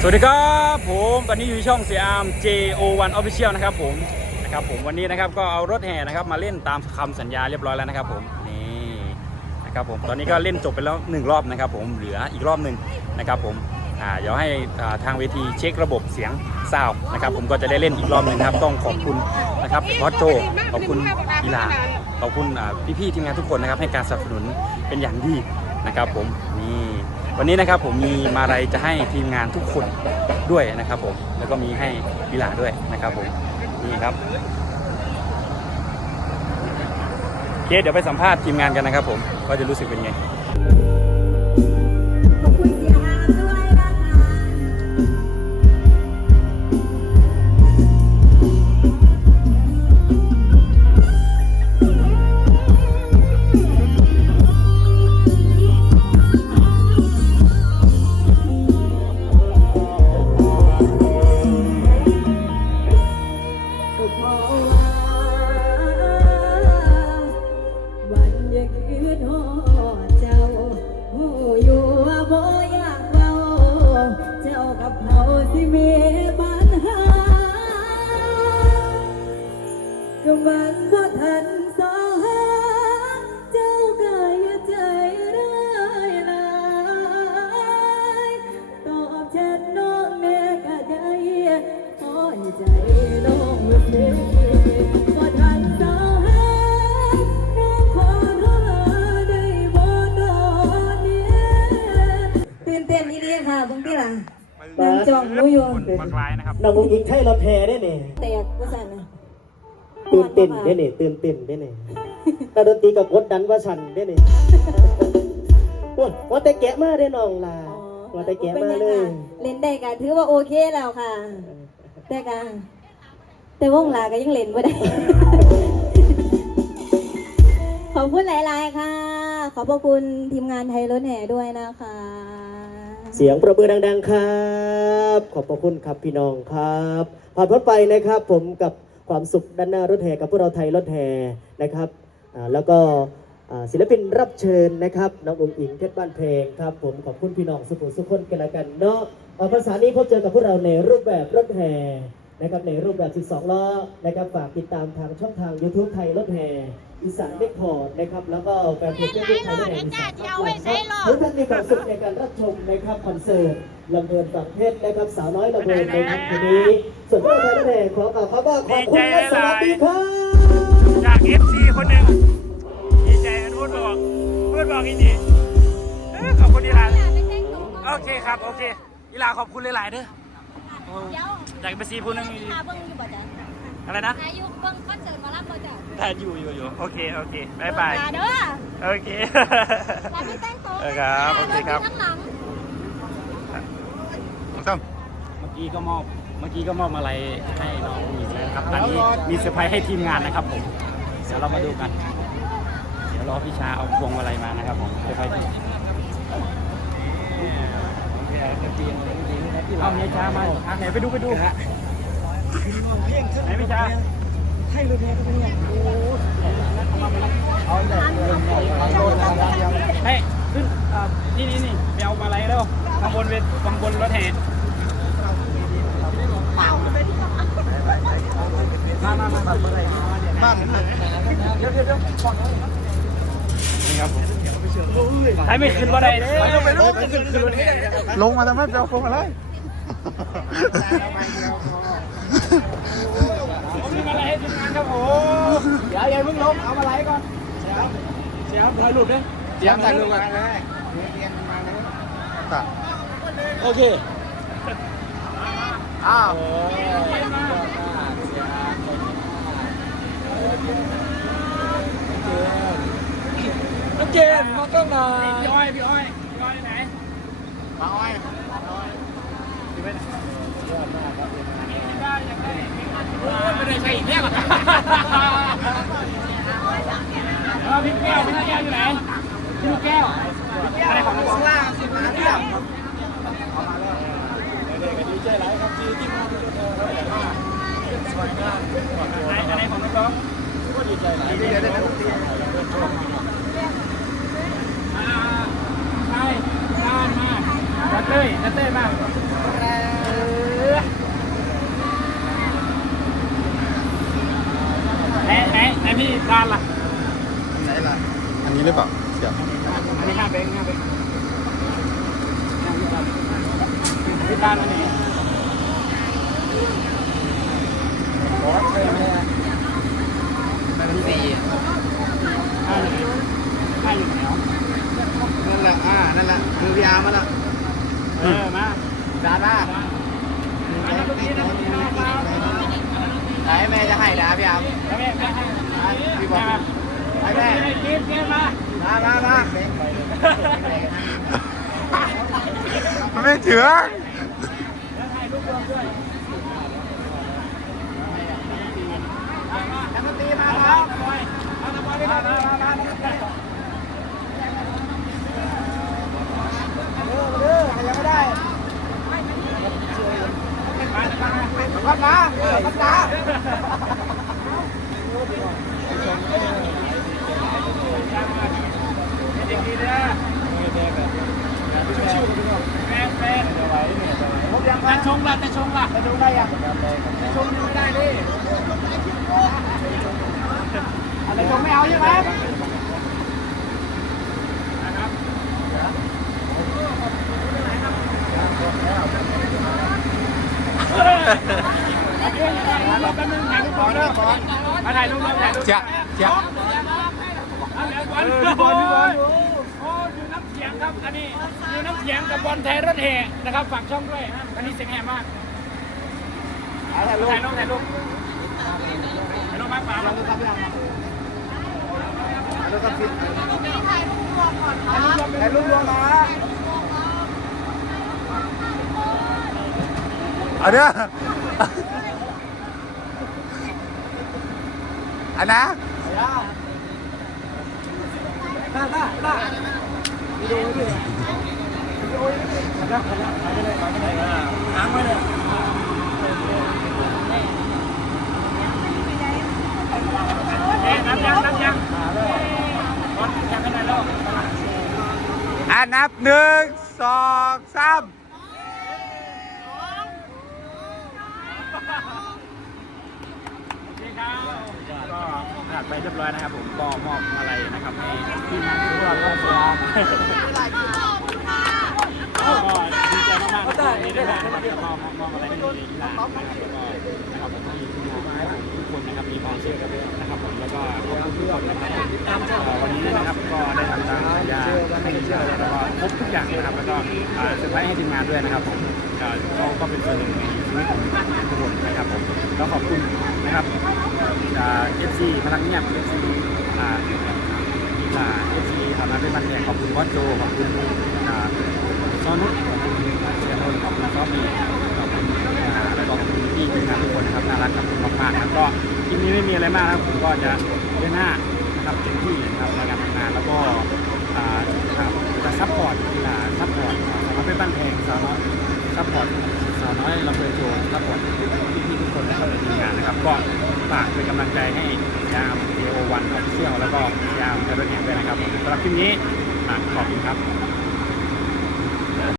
สวัสดีครับผมตอนนี้อยู่ช่องเสียอาร์ม JO1 Official นะครับผมนะครับผมวันนี้นะครับก็เอารถแห่นะครับมาเล่นตามคำสัญญาเรียบร้อยแล้วนะครับผมนี่นะครับผมตอนนี้ก็เล่นจบไปแล้วหนึ่งรอบนะครับผมเหลืออีกรอบหนึ่งนะครับผมอ่าเดี๋ยวให้ทางเวทีเช็คระบบเสียงซาวนะครับผมก็จะได้เล่นอีกรอบหนึ่งนะครับต้องขอบคุณนะครับบอสโจขอบคุณกีฬาขอบคุณพี่ๆทีมงานทุกคนนะครับให้การสนับสนุนเป็นอย่างดีนะครับผมนี่ วันนี้นะครับผมมีมาอะไรจะให้ทีมงานทุกคนด้วยนะครับผมแล้วก็มีให้วิลาด้วยนะครับผมนี่ครับเคเดี๋ยวไปสัมภาษณ์ทีมงานกันนะครับผมว่าจะรู้สึกเป็นไง จ้องรู้อยู่มากลายนะครับน้องมุกยิงไทยเราแพ้ได้เนี่ย แตกว่าสั่นนะตื่นเต้นได้เนี่ยตื่นเต้นได้เนี่ยแต่ดนตรีกับกดดันว่าสั่นได้เนี่ยว่าว่าแต่แกะมาได้น้องล่ะว่าแต่แกะมาเลย เล่นได้ก็ถือว่าโอเคแล้วค่ะ แต่กงแต่วงหลาก็ยังเล่นไม่ได้ ขอบคุณหลาย ๆ ค่ะ ขอบพระคุณทีมงานไทยรถแห่ด้วยนะคะ เสียงประมือดัง ๆ ครับ ขอบพระคุณครับพี่น้องครับผ่านพ้นไปนะครับผมกับความสุขด้านหน้ารถแห่กับพวกเราไทยรถแห่นะครับแล้วก็ศิลปินรับเชิญนะครับน้องอุ๋งอิงเพชรบ้านเพลงครับ ผมขอบคุณพี่น้องสุขุมสุขคนกันละกันเนาะภาษานี้พบเจอกับพวกเราในรูปแบบรถแห่ นะครับในรูปแบบ 12 ล้อนะครับฝากติดตามทางช่องทาง YouTube ไทยรถแห่อีสานเด็กพอร์ดนะครับแล้วก็แฟนเพจเฟซบุ๊กไทยรถแห่อีสานครับทุกท่านมีความสุขในการรับชมนะครับคอนเสิร์ตลำเพลินฝังเพชรนะครับสาวน้อยลำเพลินในครั้งนี้ส่วนพวกเราไทยรถแห่ขอกล่าวคำว่าขอบคุณและสวัสดีครับจาก FC คนหนึ่งดีใจอันพูดบอกพูดบอกอีนี่เอ้อขอบคุณอีหลาโอเคครับโอเคอีหลาขอบคุณหลายๆเด้อ โอ้จากเอฟซีผู้หนึงมาเบิ้งอยู่บ่จ้ะอะไรนะอายุเบิ้งคอนเสิร์ตมารับบ่จ้ะแต่อยู่อยู่อยู่โอเคโอเคบายบายมาเด้อโอเคแต่ไม่แต่งตัวเออครับโอเคครับ ข้างหลังต้องเมื่อกี้ก็มอบ เมื่อกี้ก็มอบอะไรให้น้องมีนะครับตอนนี้มีเซอร์ไพรส์ให้ทีมงานนะครับผม เดี๋ยวเรามาดูกัน เดี๋ยวรอพี่ชาเอาพวงมาลัยมานะครับผมเซอร์ไพรส์ที่ เอาเมียชามาอะไหนไปดูไปดูไหนพี่ชาให้เลยเนี่ยเอาแบบให้ขึ้นนี่นี่นี่ไปเอามาลัยแล้วข้างบนเวทข้างบนรถแห่มามามาบ้านเดี๋ยวเดี๋ยวเดี๋ยว นี่ครับผมใครไม่ขึ้นบ่ได้เด้ไม่รู้ขึ้นขึ้นรถแห่ลงมาทำไมไปเอาพวงมาลัยผมมีอะไรให้ทีมงานครับผมเดี๋ยวอย่าเพิ่งลงเอามาไลก่อนเสียบถ่ายรูปดิเสียบถ่ายรูปกันโอเคอ้าว น้ำ เจนมาต้องหน่อยพี่อ้อยพี่อ้อยพี่อ้อยไหนมาอ้อยไม่ได้ใช่อีกแล้วหรอพี่แก้วพี่แก้วอยู่ไหนพี่ลูกแก้วอะไรของข้างล่างสิมาเที่ยวอะไรของน้องๆก็ดีใจหลายดีใจได้ทุกทีอ่าใช่ด้านมากจัดเต้ยจัดเต้ยมาก หรือเปล่าเสียบ อันนี้ห้าเบงห้าเบง พิการอันนี้บอกว่าเคยไหมฮะมันสี่ห้าอยู่ไหนห้าอยู่ไหนนั่นแหละ อ่า นั่นแหละมือพี่อาร์มาแล้วเออ มาดาด้าอันนี้เมื่อกี้นะมาไหนแม่จะให้ดาพี่อาร์มแม่ให้พี่บอกมาให้แม่ มเกมมามามามามันไม่ถือตีมาครับบอยเอาตะบอยไปมามามามายังไม่ได้มามาพัดมาพัดมา เด็กดีนะแฟนแฟน ครบยังแต่ชงล่ะแต่ชงล่ะจะดูได้ยังแต่ชงยังไม่ได้ดิอะไรจงไม่เอาใช่ไหมเราแป๊บนึงถ่ายรูปก่อนนะมาถ่ายรูปมาถ่ายรูปเจ๊ะเจ๊ะเอาเหลือบอลพี่บ อลโอ้อยู่น้ำเขียงครับ อันนี้อยู่น้ำเขียงกับบอลไทยรถแห่นะครับฝากช่องด้วยอันนี้เสียงแห่มากถ่ายรูปถ่ายรูปถ่ายรูปถ่ายรูปมาป่าเราถ่ายรูปกับพี่ถ่ายรูปรวมก่อนครับถ่ายรูปรวมมาอันเนี้ยอันนะหางไว้เลยเอ๊ะนับยังนับยังบอลยังไม่ได้แล้ว อะนับหนึ่งสองสามนี่ครับ ผ่านไปเรียบร้อยนะครับ ผมก็มอบอะไรนะครับให้ทีมงานทุกคนก็สวมก็ดีใจมากๆนะครับที่ได้มานะครับแล้วก็มอบอะไรให้ดีนะครับแล้วก็นะครับผมที่ทุกคนนะครับมีความเชื่อกันนะครับผมแล้วก็ขอบคุณทุกคนนะครับวันนี้นะครับก็ได้ทำตามสัญญาให้ทีมงานแล้วก็ครบทุกอย่างนะครับแล้วก็เซอร์ไพรส์ให้ทีมงานด้วยนะครับผมก็ก็เป็นส่วนหนึ่งในชีวิตของทุกคนนะครับผมก็ขอบคุณนะครับ เอฟซีพลังเงียบเอฟซีอ่าอ่าเอฟซีทำงานเป็นบันแดงขอบคุณบอสโจขอบคุณอ่าซอนุชขอบคุณเสียนนท์ขอบคุณซอมีขอบคุณอ่าแล้วก็ขอบคุณพี่ทีมงานทุกคนนะครับน่ารักขอบคุณมากๆนะครับก็ทีมนี้ไม่มีอะไรมากนะครับผมก็จะเดินหน้านะครับเต็มที่นะครับในการทำงานแล้วก็อ่าครับจะซัพพอร์ตกีฬาำลังใจให้ยามเอโอวันออฟเชียลแล้วก็ยามเทเลเน็ตด้วยนะครับสำหรับคลิปนี้ขอบคุณครับ